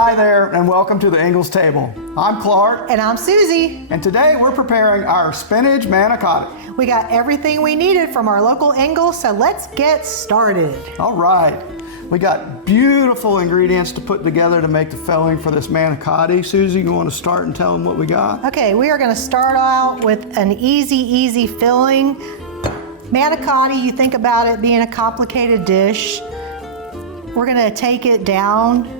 Hi there, and welcome to the Ingles table. I'm Clark. And I'm Suzy. And today we're preparing our spinach manicotti. We got everything we needed from our local Ingles, so let's get started. All right. We got beautiful ingredients to put together to make the filling for this manicotti. Suzy, you want to start and tell them what we got? Okay, we are going to start out with an easy filling. Manicotti, you think about it being a complicated dish. We're going to take it down,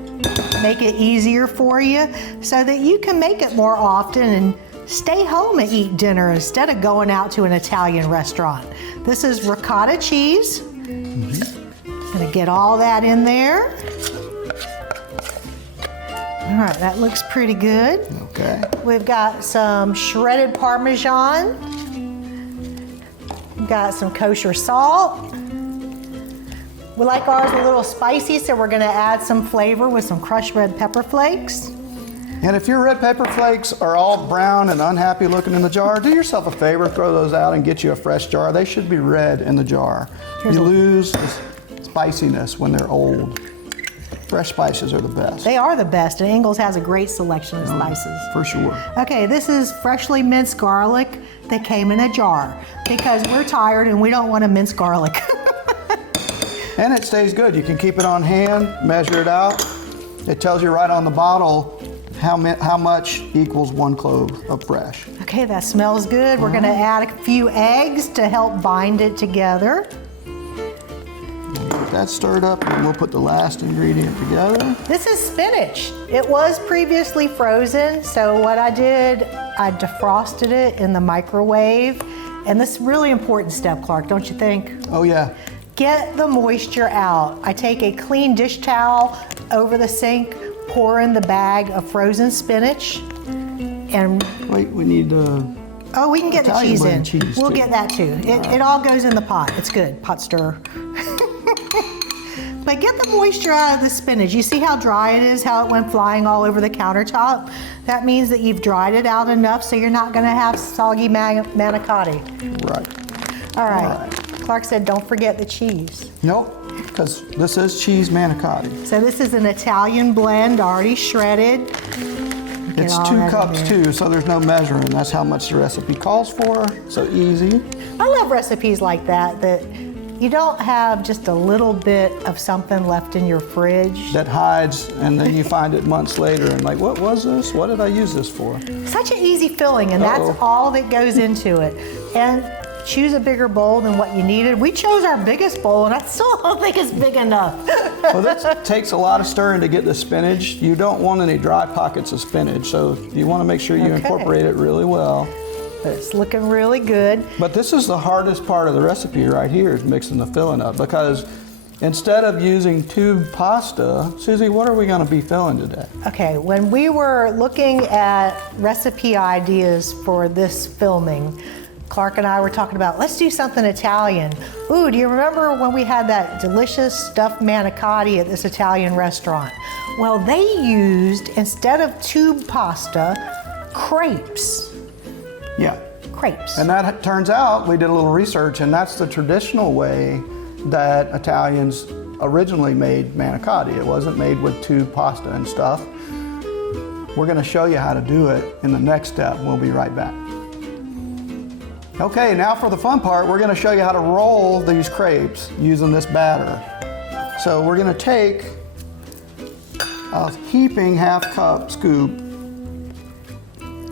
make it easier for you so that you can make it more often and stay home and eat dinner instead of going out to an Italian restaurant. This is ricotta cheese. Gonna get all that in there. All right, that looks pretty good. Okay. We've got some shredded Parmesan. We've got some kosher salt. We like ours a little spicy, so we're gonna add some flavor with some crushed red pepper flakes. And if your red pepper flakes are all brown and unhappy looking in the jar, do yourself a favor, throw those out and get you a fresh jar. They should be red in the jar. You lose the spiciness when they're old. Fresh spices are the best. They are the best, and Ingles has a great selection of spices. For sure. Okay, this is freshly minced garlic that came in a jar because we're tired and we don't want to mince garlic. And it stays good. You can keep it on hand, measure it out. It tells you right on the bottle how much equals 1 clove of fresh. Okay, that smells good. We're gonna add a few eggs to help bind it together. Get that stirred up and we'll put the last ingredient together. This is spinach. It was previously frozen, so what I did, I defrosted it in the microwave. And this is a really important step, Clark, don't you think? Oh yeah. Get the moisture out. I take a clean dish towel over the sink, pour in the bag of frozen spinach, and wait, we need oh, we can get the cheese in. We'll too. Get that too. It all goes in the pot. It's good. Pot stir. But get the moisture out of the spinach. You see how dry it is, how it went flying all over the countertop? That means that you've dried it out enough so you're not gonna have soggy manicotti. Right. All right. Clark said don't forget the cheese. Nope, because this is cheese manicotti. So this is an Italian blend already shredded. It's 2 cups too, so there's no measuring. That's how much the recipe calls for, so easy. I love recipes like that, that you don't have just a little bit of something left in your fridge. That hides, and then you find it months later and like, what was this? What did I use this for? Such an easy filling, and that's all that goes into it. And choose a bigger bowl than what you needed. We chose our biggest bowl, and I still don't think it's big enough. Well, this takes a lot of stirring to get the spinach. You don't want any dry pockets of spinach, so you want to make sure you incorporate it really well. It's looking really good. But this is the hardest part of the recipe right here, is mixing the filling up, because instead of using tube pasta, Suzy, what are we going to be filling today? Okay, when we were looking at recipe ideas for this filming, Clark and I were talking about, let's do something Italian. Ooh, do you remember when we had that delicious stuffed manicotti at this Italian restaurant? Well, they used, instead of tube pasta, crepes. Yeah. Crepes. And that turns out, we did a little research, and that's the traditional way that Italians originally made manicotti. It wasn't made with tube pasta and stuff. We're going to show you how to do it in the next step. We'll be right back. Okay, now for the fun part, we're going to show you how to roll these crepes using this batter. So we're going to take a heaping half-cup scoop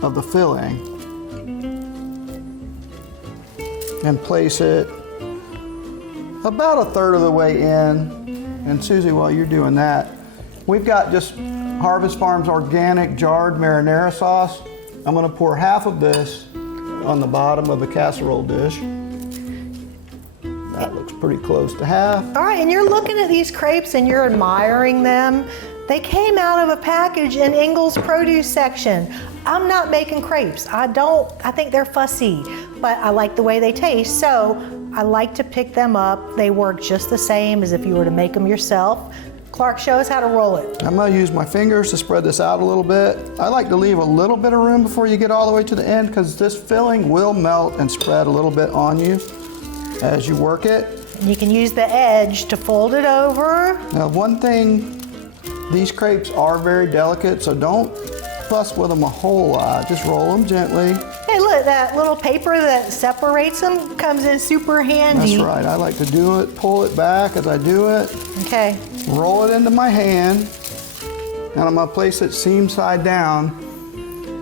of the filling and place it about 1/3 of the way in. And Suzy, while you're doing that, we've got just Harvest Farms organic jarred marinara sauce. I'm going to pour half of this on the bottom of the casserole dish. That looks pretty close to half. All right, and you're looking at these crepes and you're admiring them. They came out of a package in Ingles' produce section. I'm not making crepes. I think they're fussy, but I like the way they taste, so I like to pick them up. They work just the same as if you were to make them yourself. Clark, show us how to roll it. I'm going to use my fingers to spread this out a little bit. I like to leave a little bit of room before you get all the way to the end, because this filling will melt and spread a little bit on you as you work it. You can use the edge to fold it over. Now, one thing These crepes are very delicate, so don't fuss with them a whole lot. Just roll them gently. Hey, look, that little paper that separates them comes in super handy. That's right. I like to do it, pull it back as I do it. Okay. Roll it into my hand, and I'm gonna place it seam side down.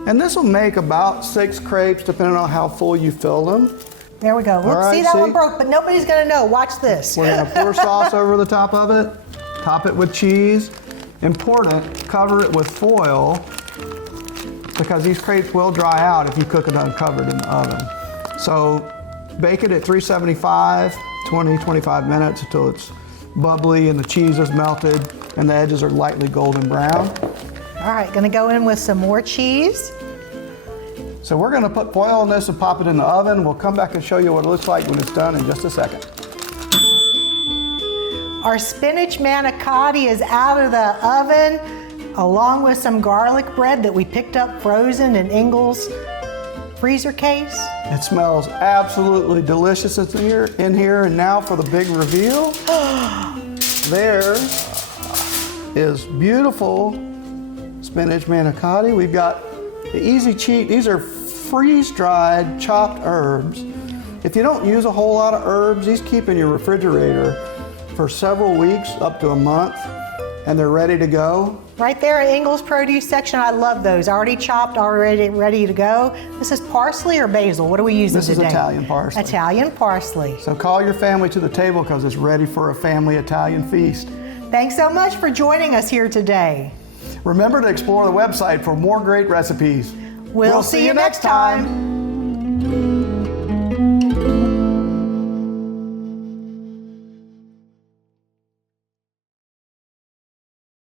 And this will make about 6 crepes, depending on how full you fill them. There we go. Look, right, see, that see? one broke, but nobody's gonna know. Watch this. We're gonna pour sauce over the top of it, top it with cheese. Important, cover it with foil, because these crepes will dry out if you cook it uncovered in the oven. So bake it at 375, 20-25 minutes until it's bubbly and the cheese is melted and the edges are lightly golden brown. All right, gonna go in with some more cheese. So we're gonna put foil on this and pop it in the oven. We'll come back and show you what it looks like when it's done in just a second. Our spinach manicotti is out of the oven, along with some garlic bread that we picked up frozen in Ingles freezer case. It smells absolutely delicious in here. And now for the big reveal. There is beautiful spinach manicotti. We've got the easy cheat. These are freeze-dried chopped herbs. If you don't use a whole lot of herbs, these keep in your refrigerator for several weeks, up to a month, and they're ready to go. Right there in Ingles produce section, I love those. Already chopped, already ready to go. This is parsley or basil? What are we using today? This is Italian parsley. Italian parsley. So call your family to the table because it's ready for a family Italian feast. Thanks so much for joining us here today. Remember to explore the website for more great recipes. We'll see you next time.